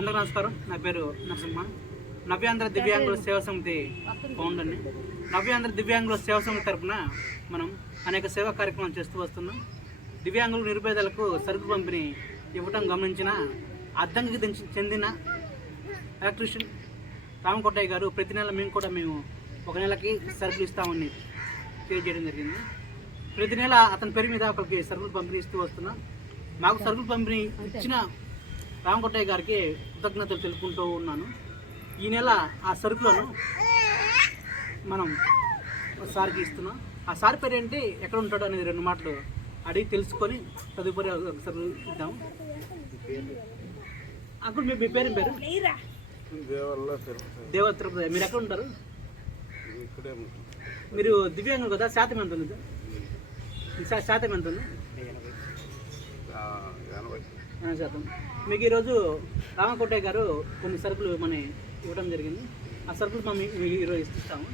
అందరూ నమస్కారం నా పేరు నరసింహ. నవ్యాంధ్ర దివ్యాంగుల సేవా సమితి ఫౌండర్ని. నవ్యాంధ్ర దివ్యాంగుల సేవా సమితి తరఫున మనం అనేక సేవా కార్యక్రమాలు చేస్తూ వస్తున్నాం. దివ్యాంగులు నిరుపేదలకు సరుకు పంపిణీ ఇవ్వటం గమనించిన అద్దంకి చెందిన ఎలక్ట్రీషియన్ రామకోటయ్య గారు ప్రతి నెల మేము కూడా మేము ఒక నెలకి సరుకులు ఇస్తామని తెలియజేయడం జరిగింది. ప్రతి నెల అతని పేరు మీద ఒకరికి సరుకులు పంపిణీ ఇస్తూ వస్తున్నాం. మాకు సరుకులు పంపిణీ ఇచ్చిన రామకోటయ్య గారికి కృతజ్ఞతలు తెలుపుకుంటూ ఉన్నాను. ఈ నెల ఆ సరుకులను మనం సార్కి ఇస్తున్నాం. ఆ సార్ పేరు ఏంటి? ఎక్కడ ఉంటాడు అనేది రెండు మాటలు అడిగి తెలుసుకొని తదుపరి ఒకసారి ఇద్దాం. అప్పుడు మీ మీ పేరు పేరు? దేవ తిరుపతి మీరు ఎక్కడ ఉంటారు. మీరు దివ్యాంగులు కదా? శాతం ఎంత ఉంది? శాతం ఎంత ఉంది? శాతం మీకు ఈరోజు రామకోటయ్య గారు కొన్ని సరుకులు మన ఇవ్వడం జరిగింది. ఆ సరుకులు మనం ఈరోజు ఇస్తాము.